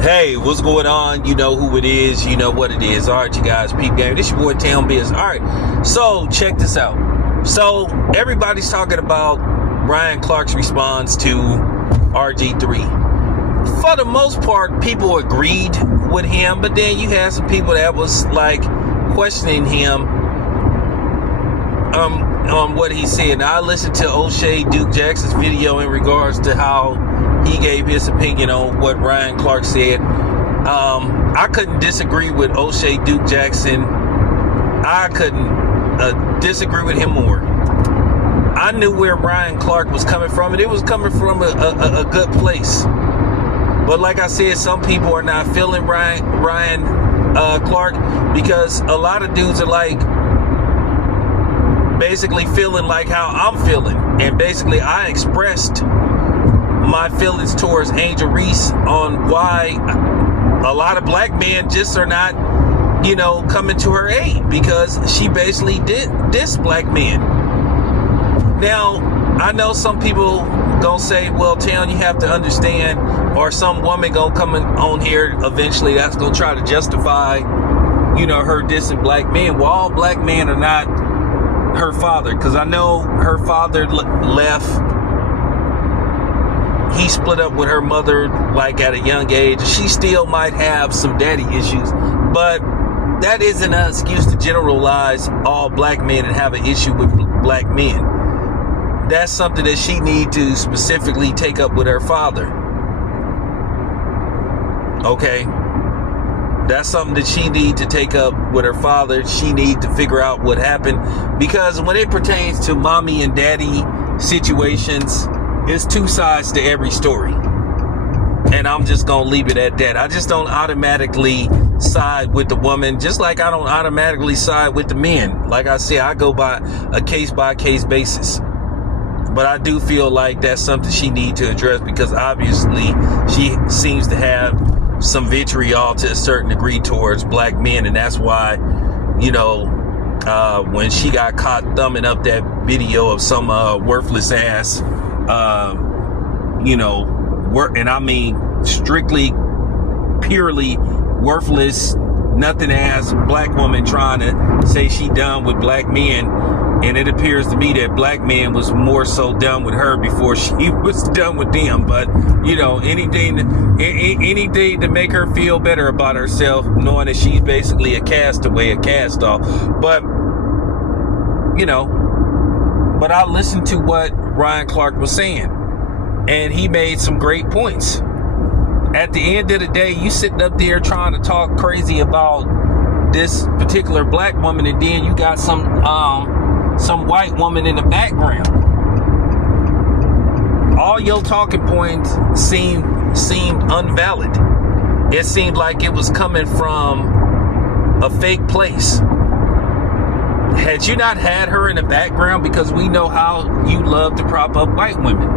Hey, what's going on? You know who it is. You know what it is. All right, you guys, peep game. This your boy Town Biz. All right, so check this out. So everybody's talking about Ryan Clark's response to RG3. For the most part, people agreed with him, but then you had some people that was like questioning him on what he said. Now, I listened to O'Shea Duke Jackson's video in regards to how he gave his opinion on what Ryan Clark said. I couldn't disagree with O'Shea Duke Jackson. I couldn't disagree with him more. I knew where Ryan Clark was coming from, and it was coming from a good place. But like I said, some people are not feeling Ryan Clark, because a lot of dudes are like basically feeling like how I'm feeling. And basically I expressed my feelings towards Angel Reese on why a lot of black men just are not, coming to her aid, because she basically did diss black men. Now, I know some people gonna say, well, Town, you have to understand, or some woman gonna come on here eventually that's gonna try to justify, her dissing black men. Well, all black men are not her father, because I know her father left. He split up with her mother like at a young age. She still might have some daddy issues, but that isn't an excuse to generalize all black men and have an issue with black men. That's something that she need to specifically take up with her father. Okay? That's something that she need to take up with her father. She need to figure out what happened, because when it pertains to mommy and daddy situations, it's two sides to every story. And I'm just going to leave it at that. I just don't automatically side with the woman, just like I don't automatically side with the men. Like I said, I go by a case-by-case basis. But I do feel like that's something she needs to address, because obviously she seems to have some vitriol to a certain degree towards black men. And that's why, when she got caught thumbing up that video of some worthless ass, and I mean strictly, purely worthless, nothing ass black woman trying to say she done with black men, and it appears to me that black man was more so done with her before she was done with them. But anything to make her feel better about herself, knowing that she's basically a castaway, a cast off. But but I listened to what Ryan Clark was saying, and he made some great points. At the end of the day, you sitting up there trying to talk crazy about this particular black woman, and then you got some white woman in the background. All your talking points seemed unvalid. It seemed like it was coming from a fake place. Had you not had her in the background, because we know how you love to prop up white women,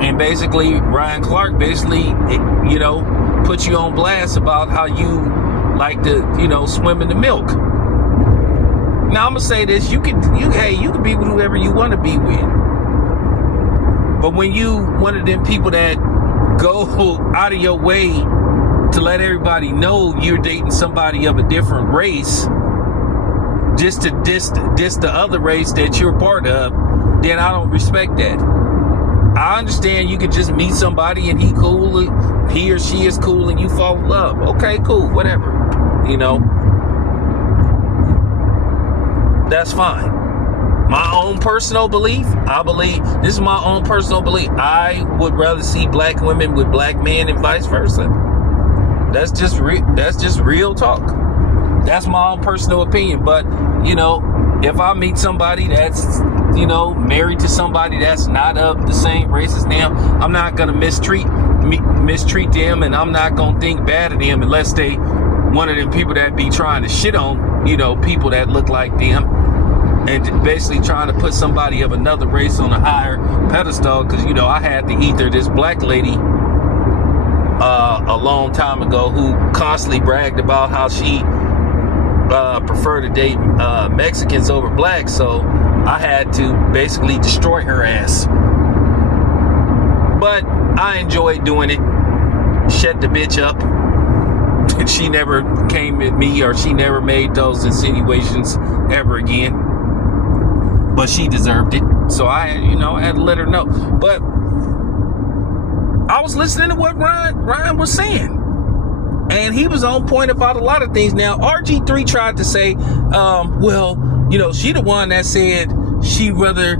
and basically Ryan Clark put you on blast about how you like to swim in the milk. Now I'm gonna say this: you can be with whoever you want to be with, but when you one of them people that go out of your way to let everybody know you're dating somebody of a different race, just to diss the other race that you're part of, then I don't respect that. I understand you could just meet somebody and he or she is cool, and you fall in love. Okay, cool, whatever. That's fine. My own personal belief, this is my own personal belief. I would rather see black women with black men and vice versa. That's just real talk. That's my own personal opinion. But, if I meet somebody that's, married to somebody that's not of the same race as them, I'm not going to mistreat them, and I'm not going to think bad of them unless they one of them people that be trying to shit on, people that look like them, and basically trying to put somebody of another race on a higher pedestal. Because, I had to ether this black lady a long time ago who constantly bragged about how she prefer to date Mexicans over blacks, so I had to basically destroy her ass. But I enjoyed doing it. Shut the bitch up. she never came at me, or she never made those insinuations ever again. But she deserved it. So I had to let her know. But I was listening to what Ryan was saying. And he was on point about a lot of things. Now, RG3 tried to say, she the one that said she rather,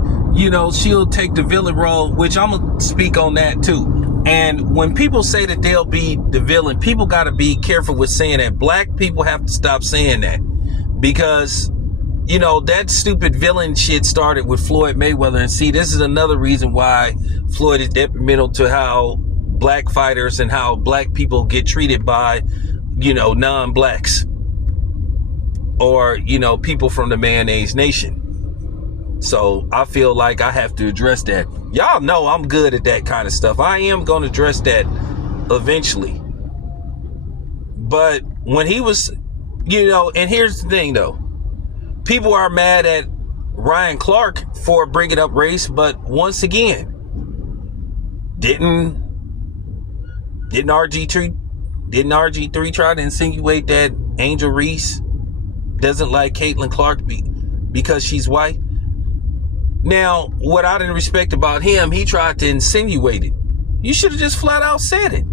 she'll take the villain role, which I'm going to speak on that too. And when people say that they'll be the villain, people got to be careful with saying that. Black people have to stop saying that, because, that stupid villain shit started with Floyd Mayweather. And see, this is another reason why Floyd is detrimental to how black fighters and how black people get treated by, non-blacks or, people from the mayonnaise nation. So I feel like I have to address that. Y'all know I'm good at that kind of stuff. I am going to address that eventually. But when he was, and here's the thing though, people are mad at Ryan Clark for bringing up race, but once again, didn't RG3 try to insinuate that Angel Reese doesn't like Caitlin Clark because she's white? Now, what I didn't respect about him, he tried to insinuate it. You should have just flat out said it.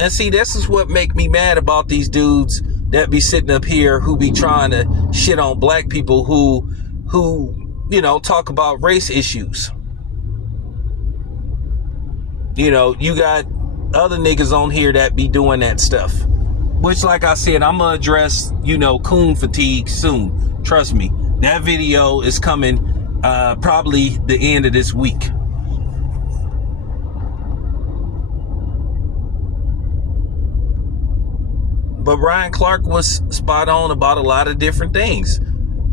And see, this is what make me mad about these dudes that be sitting up here who be trying to shit on black people who talk about race issues. You got other niggas on here that be doing that stuff, which, like I said, I'm gonna address coon fatigue soon. Trust me, that video is coming probably the end of this week. But Ryan Clark was spot on about a lot of different things.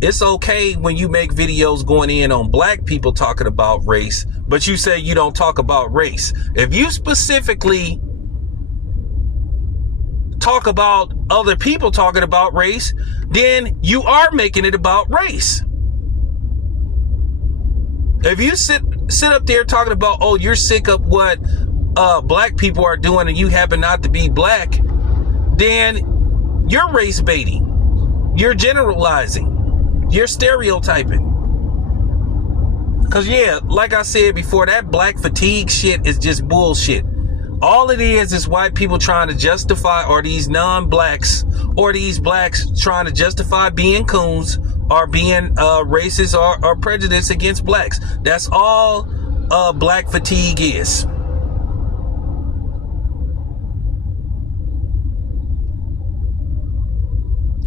It's okay when you make videos going in on black people talking about race, but you say you don't talk about race. If you specifically talk about other people talking about race, then you are making it about race. If you sit up there talking about, oh, you're sick of what black people are doing and you happen not to be black, then you're race baiting. You're generalizing. You're stereotyping. Because, yeah, like I said before, that black fatigue shit is just bullshit. All it is white people trying to justify, or these non-blacks, or these blacks trying to justify being coons, or being racist or prejudiced against blacks. That's all black fatigue is.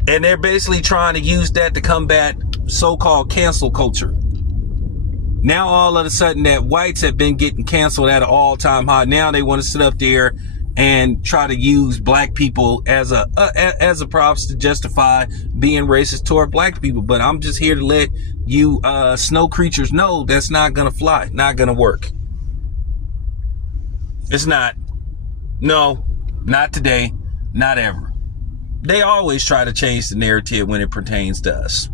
And they're basically trying to use that to combat so-called cancel culture. Now, all of a sudden, that whites have been getting canceled at an all-time high. Now they want to sit up there and try to use black people as a props to justify being racist toward black people. But I'm just here to let you snow creatures know that's not gonna fly, not gonna work. It's not. No, not today, not ever. They always try to change the narrative when it pertains to us.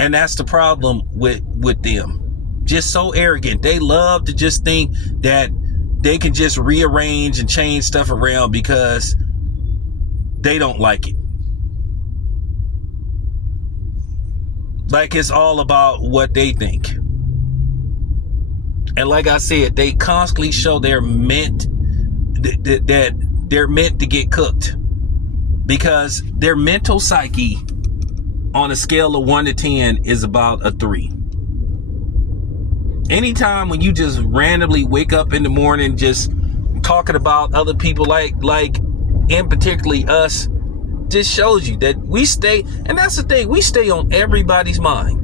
And that's the problem with them. Just so arrogant. They love to just think that they can just rearrange and change stuff around because they don't like it. Like it's all about what they think. And like I said, they constantly show they're meant that they're meant to get cooked. Because their mental psyche on a scale of 1 to 10 is about a 3. Anytime when you just randomly wake up in the morning just talking about other people, like in particularly us, just shows you that we stay, and that's the thing, we stay on everybody's mind.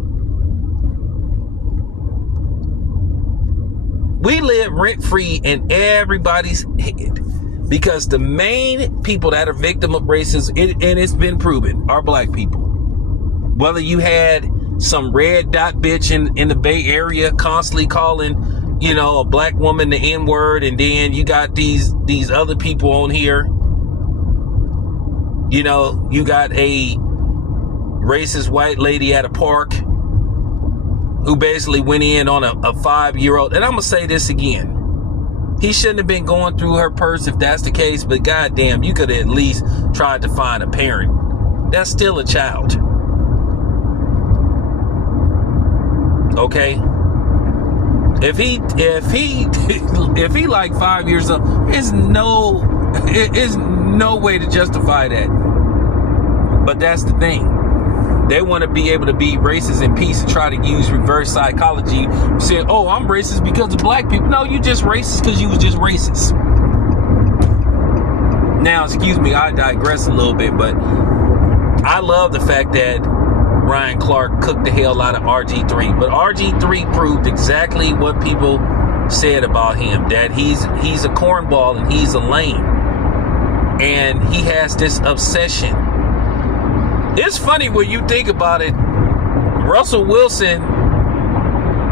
We live rent-free in everybody's head. Because the main people that are victim of racism, and it's been proven, are black people. Whether you had some red dot bitch in the Bay Area constantly calling, a black woman the N-word, and then you got these other people on here. You got a racist white lady at a park who basically went in on a 5-year-old. And I'm going to say this again. He shouldn't have been going through her purse if that's the case, but goddamn, you could have at least tried to find a parent. That's still a child. Okay? If he like 5 years old, there's no way to justify that. But that's the thing. They want to be able to be racist in peace and try to use reverse psychology. Saying, oh, I'm racist because of black people. No, you just racist because you was just racist. Now, excuse me, I digress a little bit, but I love the fact that Ryan Clark cooked the hell out of RG3. But RG3 proved exactly what people said about him, that he's a cornball and he's a lame. And he has this obsession. It's funny when you think about it. Russell Wilson,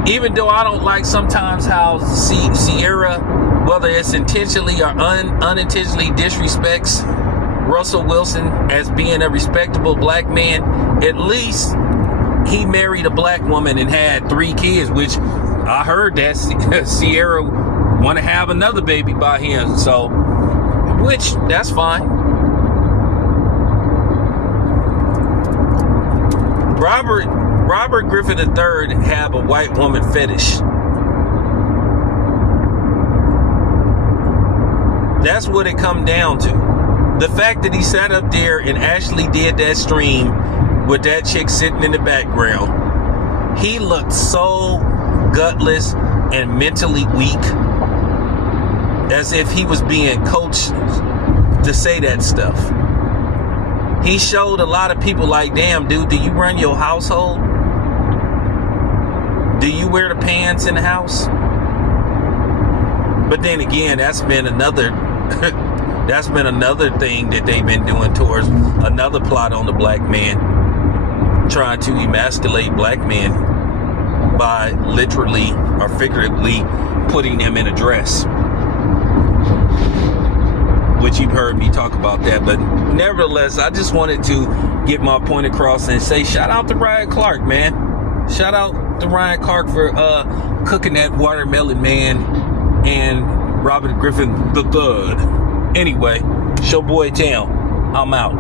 even though I don't like sometimes how Sierra, whether it's intentionally or unintentionally, disrespects Russell Wilson as being a respectable black man, at least he married a black woman and had 3 kids, which I heard that Sierra want to have another baby by him. So, which, that's fine. Robert Griffin III have a white woman fetish. That's what it come down to. The fact that he sat up there and actually did that stream with that chick sitting in the background, he looked so gutless and mentally weak, as if he was being coached to say that stuff. He showed a lot of people like, damn, dude, do you run your household? Do you wear the pants in the house? But then again, that's been another thing that they've been doing towards another plot on the black man, trying to emasculate black men by literally or figuratively putting them in a dress. Which you've heard me talk about that, but nevertheless, I just wanted to get my point across and say shout out to Ryan Clark, man. Shout out to Ryan Clark for cooking that watermelon man and Robert Griffin III. Anyway, it's your boy Town. I'm out.